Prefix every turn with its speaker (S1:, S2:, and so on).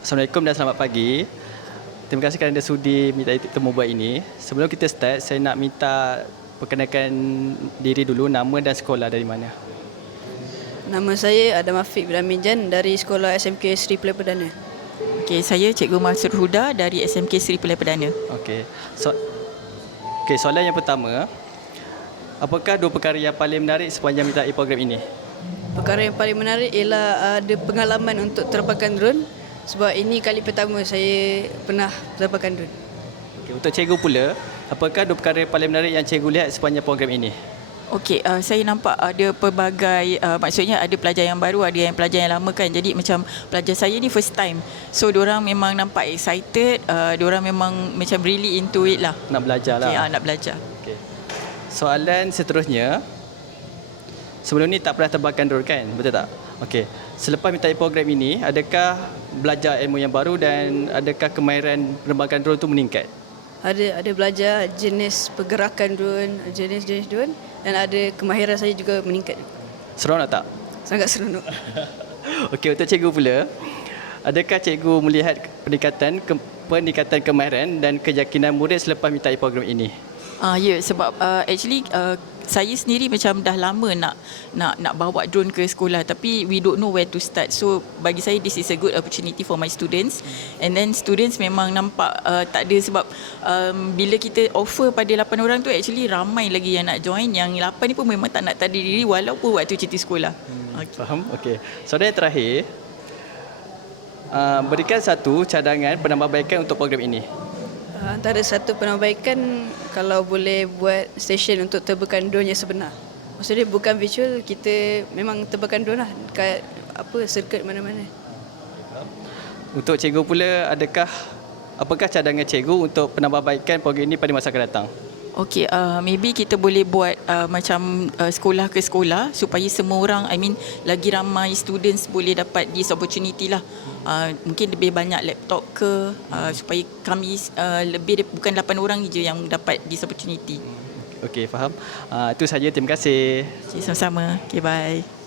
S1: Assalamualaikum dan selamat pagi. Terima kasih kerana sudi minta temu buat ini. Sebelum kita start, saya nak minta perkenalkan diri dulu, nama dan sekolah dari mana.
S2: Nama saya Adam Afiq bin Amijan dari Sekolah SMK Seri Pilihan Perdana.
S3: Okey, saya Cikgu Mansur Huda dari SMK Seri Pilihan Perdana.
S1: Okey. Soalan yang pertama. Apakah dua perkara yang paling menarik sepanjang menyertai program ini?
S2: Perkara yang paling menarik ialah ada pengalaman untuk terbangkan drone, sebab ini kali pertama saya pernah terbangkan drone.
S1: Okey, untuk cikgu pula, apakah dua perkara yang paling menarik yang cikgu lihat sepanjang program ini?
S3: Okey, saya nampak ada pelbagai, maksudnya ada pelajar yang baru, ada yang pelajar yang lama kan. Jadi macam pelajar saya ni first time. So diorang memang nampak excited, diorang memang macam really into it lah.
S1: Nak belajar lah.
S3: Okay, nak belajar.
S1: Okay. Soalan seterusnya. Sebelum ni tak pernah terbangkan drone kan? Betul tak? Okey. Selepas menyertai program ini, adakah belajar ilmu yang baru dan adakah kemahiran penerbangan drone tu meningkat?
S2: Ada belajar jenis pergerakan drone, jenis-jenis drone, dan ada kemahiran saya juga meningkat.
S1: Seronok tak?
S2: Sangat seronok.
S1: Okey, untuk cikgu pula, adakah cikgu melihat peningkatan kemahiran dan keyakinan murid selepas menyertai program ini?
S3: Ya, sebab actually saya sendiri macam dah lama nak bawa drone ke sekolah, tapi we don't know where to start. So bagi saya this is a good opportunity for my students. And then students memang nampak tak ada, sebab bila kita offer pada 8 orang tu, actually ramai lagi yang nak join. Yang 8 ni pun memang tak nak tarik diri walaupun waktu cuti sekolah.
S1: Okay. Faham? Okey. Soalan yang terakhir, berikan satu cadangan penambahbaikan untuk program ini.
S2: Antara satu penambahbaikan, kalau boleh buat stesen untuk terbangkan drone yang sebenar. Maksudnya bukan virtual, kita memang terbangkan drone lah kat sirkuit mana-mana.
S1: Untuk cikgu pula, apakah cadangan cikgu untuk penambahbaikan program ini pada masa akan datang?
S3: Okey, maybe kita boleh buat macam sekolah ke sekolah supaya semua orang, lagi ramai students boleh dapat this opportunity lah. Mungkin lebih banyak laptop ke, supaya kami bukan 8 orang je yang dapat this opportunity.
S1: Okey, faham. Itu saja, terima kasih.
S3: Okay, sama-sama. Okay, bye.